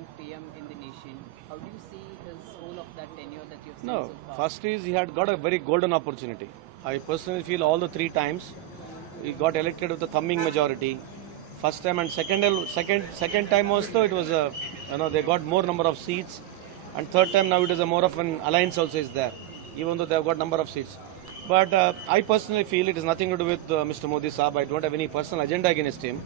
being PM in the nation. How do you see his whole of that tenure that you've seen No, so far? first is he had got a very golden opportunity. I personally feel all the three times he got elected with a thumbing majority. First time and second time also it was they got more number of seats, and third time now it is a more of an alliance also is there, even though they have got number of seats. But I personally feel it is nothing to do with Mr. Modi Saab. I don't have any personal agenda against him.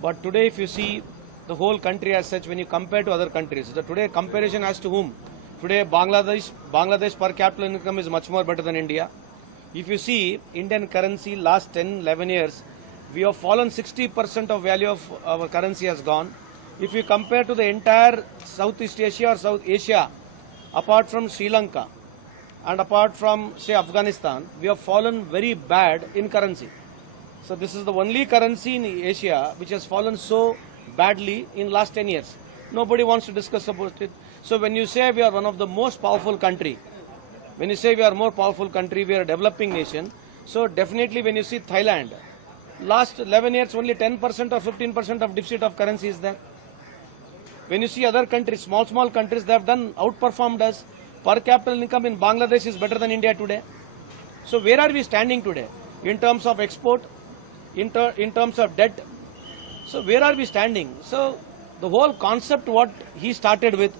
But today, if you see the whole country as such, when you compare to other countries, today comparison as to whom? Today, Bangladesh per capita income is much more better than India. If you see Indian currency last 10, 11 years, we have fallen 60% of value of our currency has gone. If you compare to the entire Southeast Asia or South Asia, apart from Sri Lanka and apart from, say, Afghanistan, we have fallen very bad in currency. So this is the only currency in Asia which has fallen so badly in last 10 years. Nobody wants to discuss about it. So when you say we are one of the most powerful country, when you say we are more powerful country, we are a developing nation. So definitely when you see Thailand, last 11 years only 10% or 15% of deficit of currency is there. When you see other countries, small countries, they have done outperformed us. Per capita income in Bangladesh is better than India today. So where are we standing today? In terms of export, in terms of debt. So where are we standing? So the whole concept what he started with,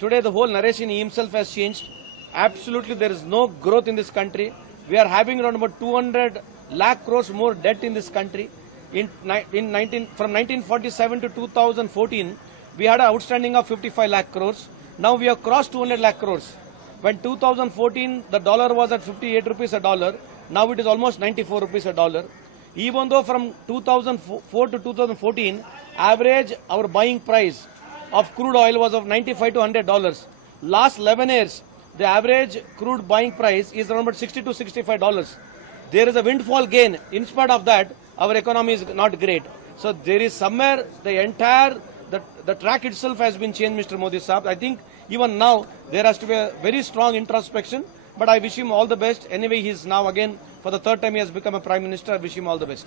today the whole narration he himself has changed. Absolutely there is no growth in this country. We are having around about 200 lakh crores more debt in this country. From 1947 to 2014, we had an outstanding of 55 lakh crores. Now we have crossed 200 lakh crores. When 2014, the dollar was at 58 rupees a dollar. Now it is almost 94 rupees a dollar. Even though from 2004 to 2014, average our buying price of crude oil was of 95 to 100 dollars. Last 11 years, the average crude buying price is around about 60 to 65 dollars. There is a windfall gain. In spite of that, our economy is not great. So there is somewhere the entire the track itself has been changed, Mr. Modi Saab. I think even now there has to be a very strong introspection. But I wish him all the best. Anyway, he is now again, for the third time he has become a Prime Minister. I wish him all the best.